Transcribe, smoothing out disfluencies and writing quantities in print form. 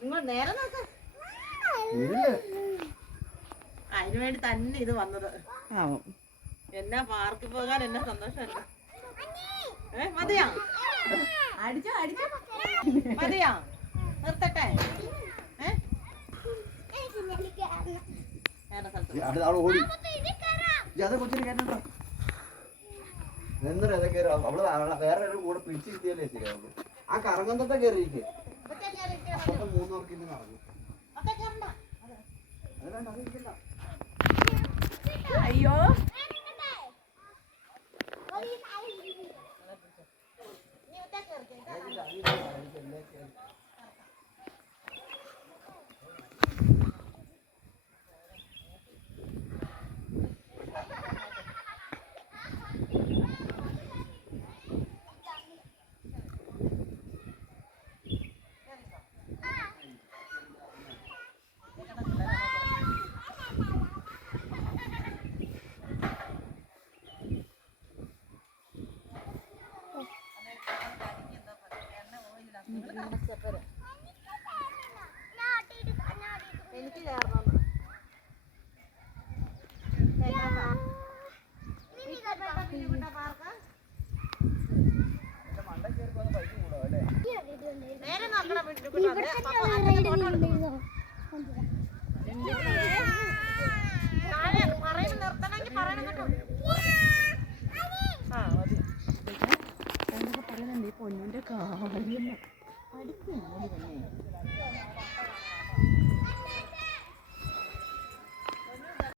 നിങ്ങൾ നേരെ നോക്ക. അതിനുവേണ്ടി തന്നെ ഇത് വന്നത്. എന്നാ പാർക്കിൽ പോകാൻ എന്നാ സന്തോഷമല്ല. മതിയാ അടിച്ചോ അടിച്ചോ മതിയാ നിർത്തട്ടെ. വേറെ കൂടെ പിടിച്ചിരുത്തിയല്ലേ ശരിയാവുള്ളൂ. ആ കറങ്ങുന്നത്തെ കയറിയിരിക്കെ മൂന്നോർക്ക് ഇന്ന് കറങ്ങും. അയ്യോ എനിക്ക് ചേർന്നു. നേരെ നോക്കണം. പറയുന്നത് നിർത്തണമെങ്കിൽ പറയണം കേട്ടോ. ആ മതി. എന്തൊക്കെ പറയുന്നുണ്ട് ഈ പൊന്നിന്റെ കാര്യം അടുത്ത്